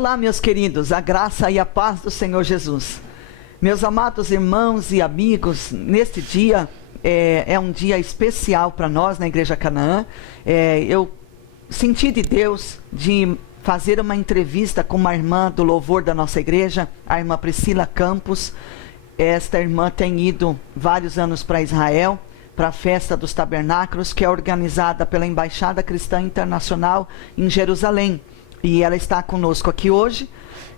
Olá, meus queridos, a graça e a paz do Senhor Jesus. Meus amados irmãos e amigos, neste dia é um dia especial para nós na Igreja Canaã. Eu senti de Deus de fazer uma entrevista com uma irmã do louvor da nossa igreja, a irmã Priscila Campos. Esta irmã tem ido vários anos para Israel, para a Festa dos Tabernáculos, que é organizada pela Embaixada Cristã Internacional em Jerusalém. E ela está conosco aqui hoje.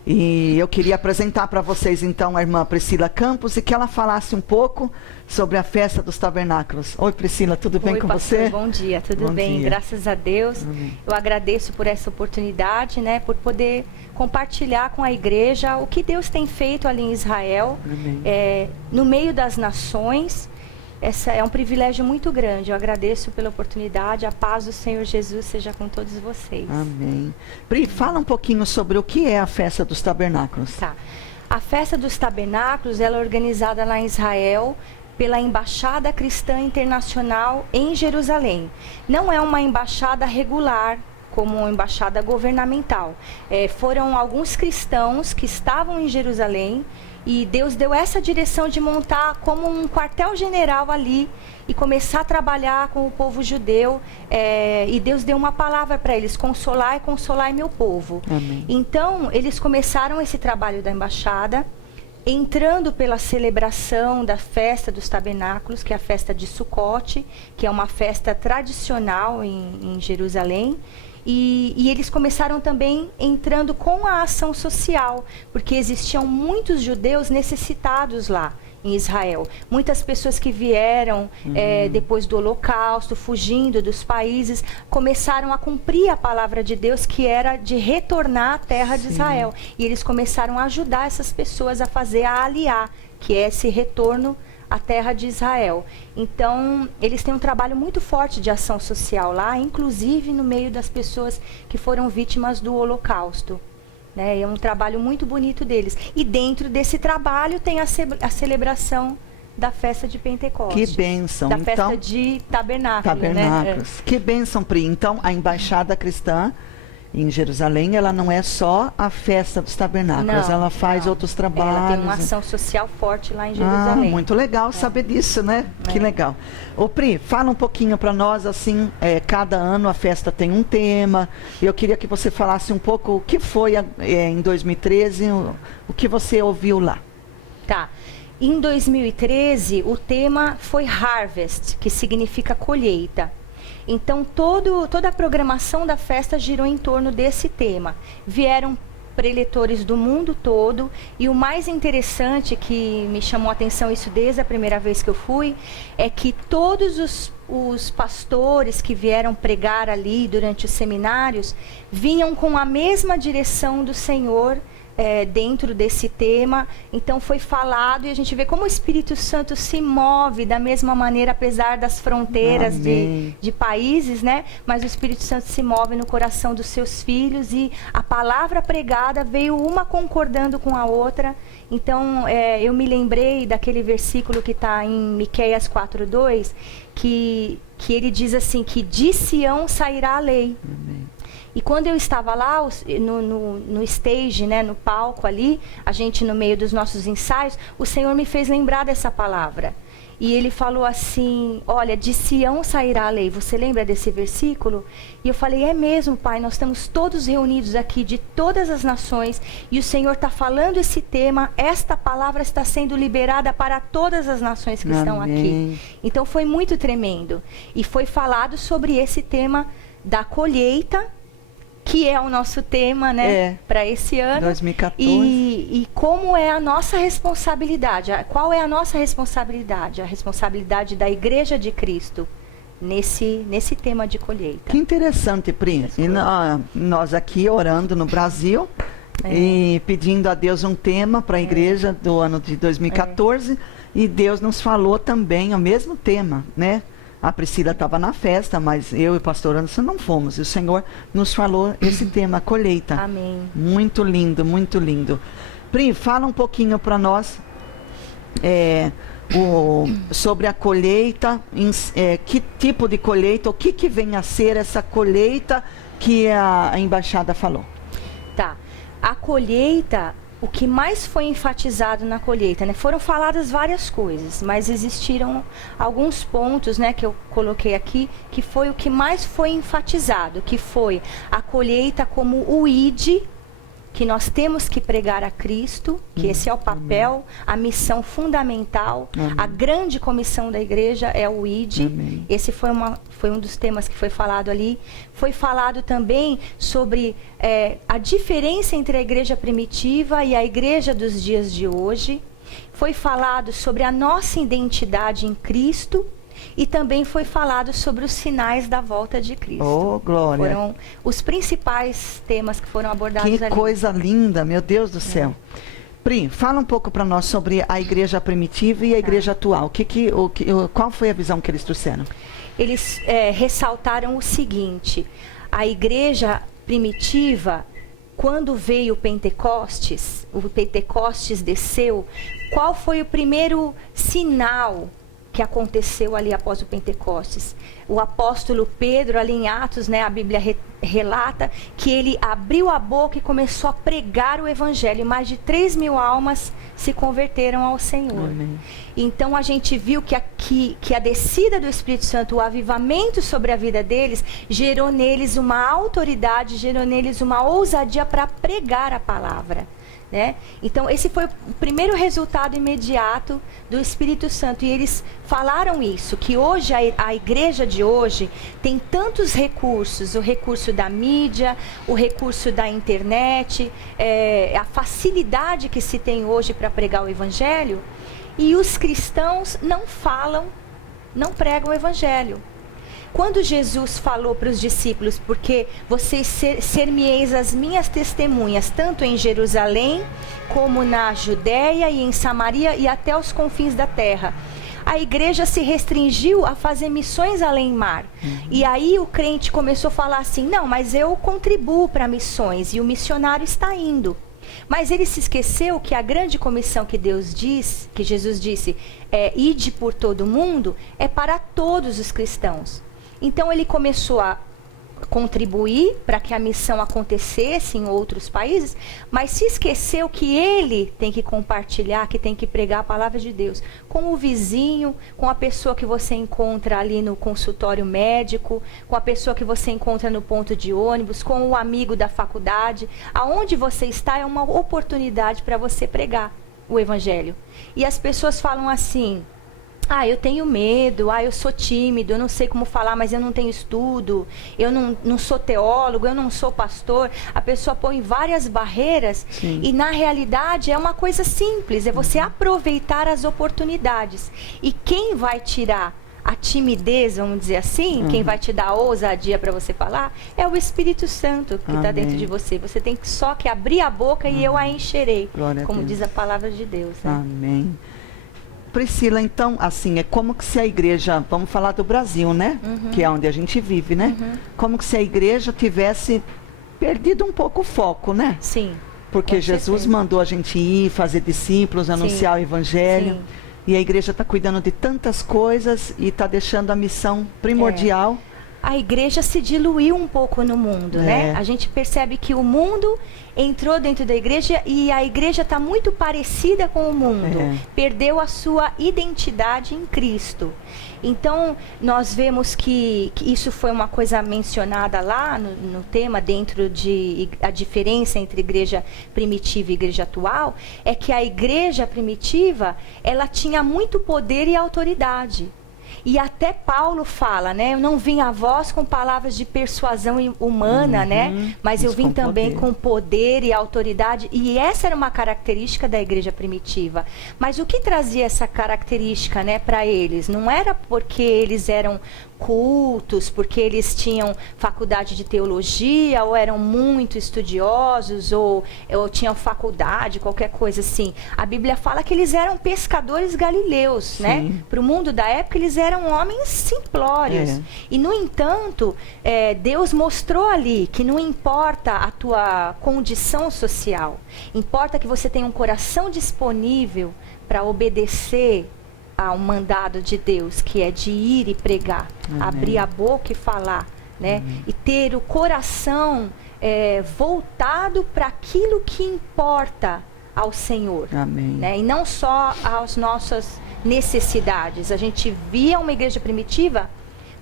E eu queria apresentar para vocês então a irmã Priscila Campos e que ela falasse um pouco sobre a Festa dos Tabernáculos. Oi, Priscila, tudo bem com pastor, você? Bom dia, tudo Bom bem, dia. Graças a Deus. Amém. Eu agradeço por essa oportunidade, né, por poder compartilhar com a igreja o que Deus tem feito ali em Israel, no meio das nações. Essa é um privilégio muito grande. Eu agradeço pela oportunidade. A paz do Senhor Jesus seja com todos vocês. Amém. Pri, fala um pouquinho sobre o que é a Festa dos Tabernáculos. Tá. A Festa dos Tabernáculos, ela é organizada lá em Israel pela Embaixada Cristã Internacional em Jerusalém. Não é uma embaixada regular, como uma embaixada governamental. Foram alguns cristãos que estavam em Jerusalém e Deus deu essa direção de montar como um quartel-general ali e começar a trabalhar com o povo judeu. E Deus deu uma palavra para eles: consolai meu povo. Amém. Então, eles começaram esse trabalho da embaixada, entrando pela celebração da Festa dos Tabernáculos, que é a festa de Sucote, que é uma festa tradicional em Jerusalém. E eles começaram também entrando com a ação social, porque existiam muitos judeus necessitados lá em Israel. Muitas pessoas que vieram depois do Holocausto, fugindo dos países, começaram a cumprir a palavra de Deus, que era de retornar à terra de Israel. E eles começaram a ajudar essas pessoas a fazer a Aliá, que é esse retorno a terra de Israel. Então, eles têm um trabalho muito forte de ação social lá, inclusive no meio das pessoas que foram vítimas do Holocausto. É um trabalho muito bonito deles. E dentro desse trabalho tem a celebração da festa de Pentecostes. Que bênção. Da então, festa de Tabernáculos. Tabernáculos. Que bênção, Pri. Então, a Embaixada Cristã em Jerusalém, ela não é só a Festa dos Tabernáculos, ela faz outros trabalhos. Ela tem uma ação social forte lá em Jerusalém. Muito legal saber disso, né? Que legal. Ô Pri, fala um pouquinho para nós, assim, cada ano a festa tem um tema. Eu queria que você falasse um pouco o que foi em 2013, o que você ouviu lá. Tá. Em 2013, o tema foi Harvest, que significa colheita. Então, toda a programação da festa girou em torno desse tema. Vieram preletores do mundo todo, e o mais interessante, que me chamou a atenção isso desde a primeira vez que eu fui, é que todos os pastores que vieram pregar ali durante os seminários vinham com a mesma direção do Senhor dentro desse tema. Então foi falado, e a gente vê como o Espírito Santo se move da mesma maneira, apesar das fronteiras de países, né? Mas o Espírito Santo se move no coração dos seus filhos, e a palavra pregada veio uma concordando com a outra. Então eu me lembrei daquele versículo que está em Miqueias 4:2, que ele diz assim, que de Sião sairá a lei. Amém. E quando eu estava lá, no stage, né, no palco ali, a gente no meio dos nossos ensaios, o Senhor me fez lembrar dessa palavra. E Ele falou assim: olha, de Sião sairá a lei. Você lembra desse versículo? E eu falei: é mesmo, Pai, nós estamos todos reunidos aqui de todas as nações, e o Senhor está falando esse tema, esta palavra está sendo liberada para todas as nações que estão aqui. Então foi muito tremendo. E foi falado sobre esse tema da colheita, que é o nosso tema, né, para esse ano. 2014. E como é a nossa responsabilidade? Qual é a nossa responsabilidade? A responsabilidade da Igreja de Cristo nesse tema de colheita. Que interessante, Pri. E nós aqui orando no Brasil e pedindo a Deus um tema para a igreja do ano de 2014, e Deus nos falou também o mesmo tema, né? A Priscila estava na festa, mas eu e o pastor Anderson não fomos. E o Senhor nos falou esse tema, colheita. Amém. Muito lindo, muito lindo. Pri, fala um pouquinho para nós sobre a colheita, que tipo de colheita, o que vem a ser essa colheita que a embaixada falou. Tá. a colheita, o que mais foi enfatizado na colheita, né? Foram faladas várias coisas, mas existiram alguns pontos, né, que eu coloquei aqui, que foi o que mais foi enfatizado, que foi a colheita como o ID, que nós temos que pregar a Cristo, que esse é o papel, a missão fundamental, a grande comissão da igreja é o ID. Esse foi um dos temas que foi falado ali. Foi falado também sobre a diferença entre a igreja primitiva e a igreja dos dias de hoje. Foi falado sobre a nossa identidade em Cristo. E também foi falado sobre os sinais da volta de Cristo. Oh, glória! Foram os principais temas que foram abordados ali. Que coisa linda, meu Deus do céu. Pri, fala um pouco para nós sobre a igreja primitiva e a igreja atual. Qual foi a visão que eles trouxeram? Eles ressaltaram o seguinte: a igreja primitiva, quando veio o Pentecostes desceu, qual foi o primeiro sinal que aconteceu ali após o Pentecostes? O apóstolo Pedro, ali em Atos, né, a Bíblia relata que ele abriu a boca e começou a pregar o evangelho. E mais de 3.000 almas se converteram ao Senhor. Amém. Então a gente viu que a descida do Espírito Santo, o avivamento sobre a vida deles, gerou neles uma autoridade, gerou neles uma ousadia para pregar a palavra. Né? Então esse foi o primeiro resultado imediato do Espírito Santo, e eles falaram isso, que hoje a igreja de hoje tem tantos recursos, o recurso da mídia, o recurso da internet, a facilidade que se tem hoje para pregar o evangelho, e os cristãos não pregam o evangelho. Quando Jesus falou para os discípulos, porque vocês ser-me-eis as minhas testemunhas, tanto em Jerusalém, como na Judéia e em Samaria e até os confins da terra. A igreja se restringiu a fazer missões além mar. E aí o crente começou a falar assim: não, mas eu contribuo para missões e o missionário está indo. Mas ele se esqueceu que a grande comissão que Jesus disse, ide por todo mundo, é para todos os cristãos. Então ele começou a contribuir para que a missão acontecesse em outros países, mas se esqueceu que ele tem que compartilhar, que tem que pregar a palavra de Deus com o vizinho, com a pessoa que você encontra ali no consultório médico, com a pessoa que você encontra no ponto de ônibus, com o amigo da faculdade. Aonde você está é uma oportunidade para você pregar o evangelho. E as pessoas falam assim: eu tenho medo, eu sou tímido, eu não sei como falar, mas eu não tenho estudo, eu não sou teólogo, eu não sou pastor. A pessoa põe várias barreiras. Sim. E na realidade é uma coisa simples, é você aproveitar as oportunidades. E quem vai tirar a timidez, vamos dizer assim, quem vai te dar a ousadia para você falar, é o Espírito Santo que está dentro de você. Você tem só que abrir a boca e eu a encherei, como diz a palavra de Deus. Né? Amém. Priscila, então, assim, é como que se a igreja, vamos falar do Brasil, né? Que é onde a gente vive, né? Como que se a igreja tivesse perdido um pouco o foco, né? Sim. Porque Jesus mandou a gente ir, fazer discípulos, anunciar o evangelho. Sim. E a igreja está cuidando de tantas coisas e está deixando a missão primordial. A igreja se diluiu um pouco no mundo, né? A gente percebe que o mundo entrou dentro da igreja e a igreja está muito parecida com o mundo. Perdeu a sua identidade em Cristo. Então, nós vemos que isso foi uma coisa mencionada lá no tema, dentro de a diferença entre igreja primitiva e igreja atual, é que a igreja primitiva, ela tinha muito poder e autoridade. E até Paulo fala, né? Eu não vim a vós com palavras de persuasão humana, né? Mas eu vim também com poder e autoridade. E essa era uma característica da igreja primitiva. Mas o que trazia essa característica, né, para eles? Não era porque eles eram cultos, porque eles tinham faculdade de teologia, ou eram muito estudiosos, ou tinham faculdade, qualquer coisa assim. A Bíblia fala que eles eram pescadores galileus, né? Para o mundo da época, eles eram homens simplórios. E, no entanto, Deus mostrou ali que não importa a tua condição social, importa que você tenha um coração disponível para obedecer ao mandado de Deus, que é de ir e pregar, abrir a boca e falar, né? E ter o coração voltado para aquilo que importa ao Senhor. Amém. Né? E não só às nossas necessidades. A gente via uma igreja primitiva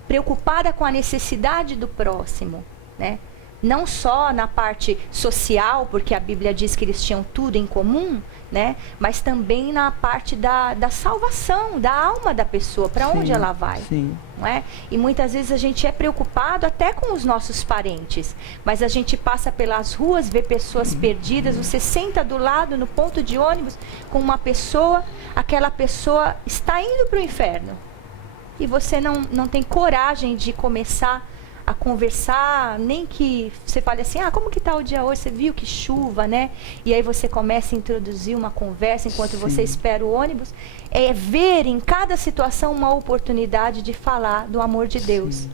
preocupada com a necessidade do próximo, né? Não só na parte social, porque a Bíblia diz que eles tinham tudo em comum, né? Mas também na parte da salvação, da alma da pessoa, para onde ela vai. Sim. Não é? E muitas vezes a gente é preocupado até com os nossos parentes, mas a gente passa pelas ruas, vê pessoas perdidas, você senta do lado no ponto de ônibus com uma pessoa, aquela pessoa está indo para o inferno. E você não tem coragem de começar a conversar, nem que você fale assim, como que está o dia hoje? Você viu que chuva, né? E aí você começa a introduzir uma conversa enquanto você espera o ônibus. É ver em cada situação uma oportunidade de falar do amor de Deus. Sim.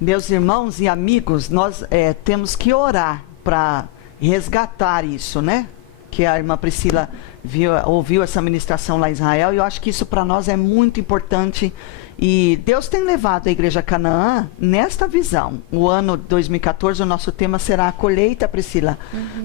Meus irmãos e amigos, nós temos que orar para resgatar isso, né? Que a irmã Priscila ouviu essa ministração lá em Israel, e eu acho que isso para nós é muito importante. E Deus tem levado a Igreja Canaã nesta visão. O ano 2014, o nosso tema será a colheita, Priscila,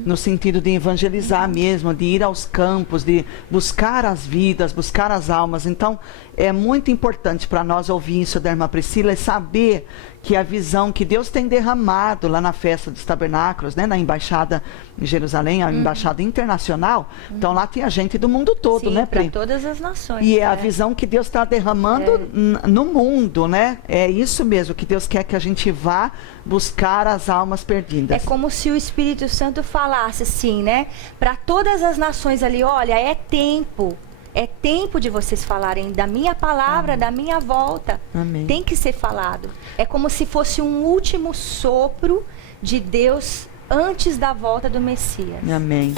no sentido de evangelizar mesmo, de ir aos campos, de buscar as vidas, buscar as almas. Então, é muito importante para nós ouvir isso da irmã Priscila e saber que a visão que Deus tem derramado lá na festa dos tabernáculos, né, na embaixada em Jerusalém, a embaixada internacional, então lá tem a gente do mundo todo, né, para todas as nações. E é a visão que Deus está derramando no mundo, né? É isso mesmo, que Deus quer que a gente vá buscar as almas perdidas. É como se o Espírito Santo falasse assim, né? Para todas as nações ali, olha, é tempo de vocês falarem da minha palavra, da minha volta. Amém. Tem que ser falado. É como se fosse um último sopro de Deus antes da volta do Messias. Amém.